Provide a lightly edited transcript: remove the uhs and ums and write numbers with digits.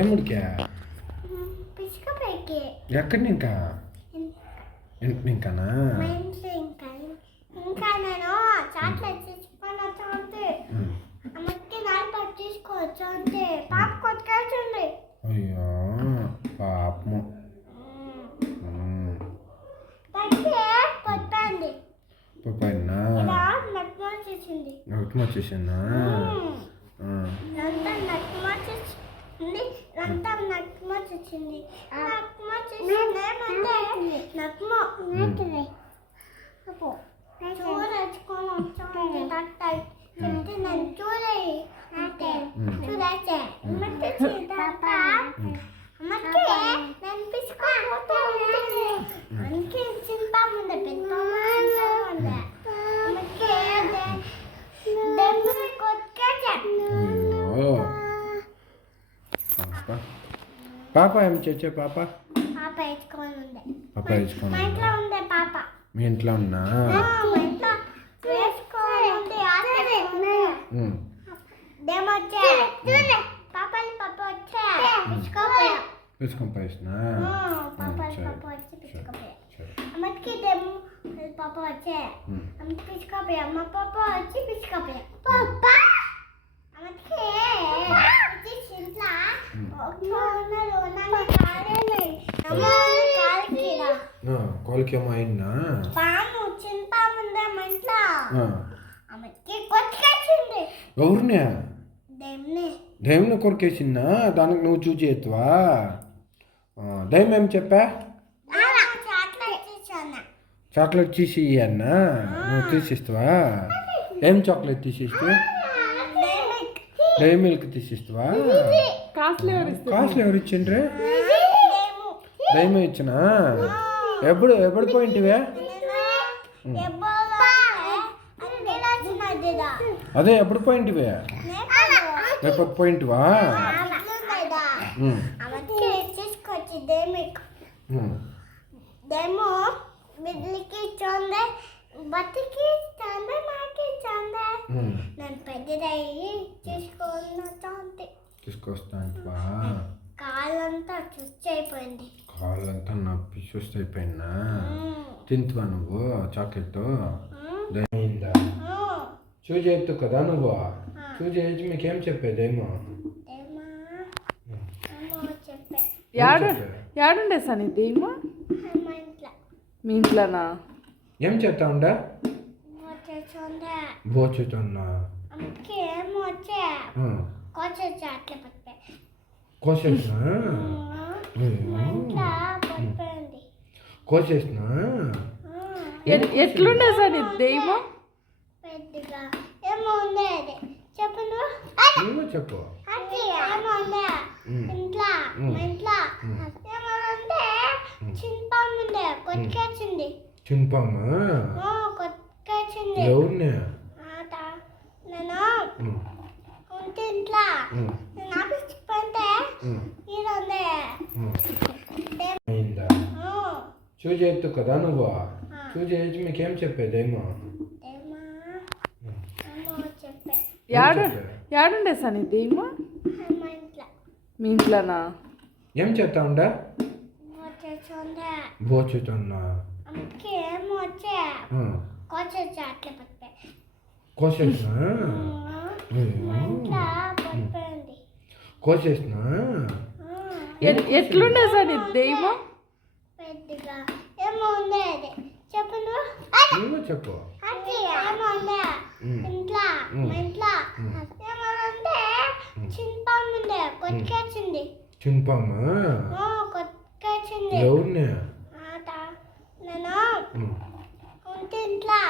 ఏముడికా పిచ్చుకపైకి ఎక్కడి ఇంకా ఇంకానా ఇంకా నేను చాక్లెట్ తీసుకొని వచ్చి అమ్మకి నాలుగు తీసుకోవచ్చు అంతే పాప కొట్టుకెళ్తుంది. అయ్యో పాపము కొట్టండి పైన నట్టు వచ్చేసింది. నోట్ వచ్చేసిందా? వచ్చింది పాప ఏం చేసే పాప పాప వేసుకొని ఉంది. పాప వేసుకొని మా ఇంట్లో ఉండే పాప మీ ఇంట్లో ఉన్నా పిసుకొని పోయినా అమ్మకి పాప వచ్చే పిచ్చుకోపోయా అమ్మ పాప వచ్చి పిచ్చుకోపోయా అమ్మకి కాలుకి ఏమో అయిందా? పాము చిన్న పాము ఉందా మా ఇంట్లో అమ్మకి కొట్టుకొచ్చింది. ఎవరిని? దేవుని కొరికేసిందా? దానికి నువ్వు చూసి ఎత్తువా? దయ్యం ఏం చెప్పా? చాక్లెట్ తీసి అన్నా నువ్వు తీసిస్తావా? ఏం చాక్లెట్ తీసిస్తావా? డైరీ మిల్క్ తీసిస్తావా? కాస్ట్లీ ఎవరు ఇచ్చిండ్రే? దయ్యం ఇచ్చినా? ఎప్పుడు పోయింటివే? అదే ఎప్పుడు పోయింటివే? ఎప్పుడు పోయింటివా? డేమో బిడ్డలకి ఇచ్చోందే బతికి ఇచ్చోందే మాకి ఇచ్చోందే నేను పెద్దదయ్యి తీసుకొస్తాంటివా? కాళ్ళంతా చుచ్చు అయిపోయింది. కాళ్ళంతా నొప్పి చూస్తే అయిపోయినా? తింటువా నువ్వు చాక్లెట్? అయిందా? చూసి ఎత్తు కదా నువ్వు? చూసి వేసి మీకేం చెప్పేదేమో? యాడుండే సని దెయ్యమా? మీ ఇంట్లోనా? ఏం చేస్తా ఉండా? బోచుతున్నా కోసేసినా? కోసేసినా? ఎట్లుండే సని దెయ్యమా? పెద్దగా ఏమో ఉంది అది చెప్పు నువ్వు చెప్పు. ఇంట్లో ఏమంటే చింపాము ఉండే కొట్టుకొచ్చింది. చింపామా? కొట్టుకొచ్చింది. ఎవరిని? నేను ఉంటే ఇంట్లో నేను ఆఫీస్కి పోతే ఈరోజే అయిందా? చూసి ఎత్తు కదా నువ్వు? చూసి వేసి మీకేం చెప్పేదేమో? యాడుండే సని దెయ్యమా? మీ ఇంట్లోనా? ఏం చేస్తా ఉండా? బోచుతున్నా. కోసేసినా? కోసేసినా? ఎట్లుండే సని దెయ్యమా? పెద్దగా ఏమో ఉంది అది చెప్పు నువ్వు చెప్పు. ఇంట్లో ఏమంటే చింపాము ఉండే కొట్టుకొచ్చింది. చింపామా? కొట్టుకొచ్చింది. ఎవరిని? నేను ఉంటే ఇంట్లో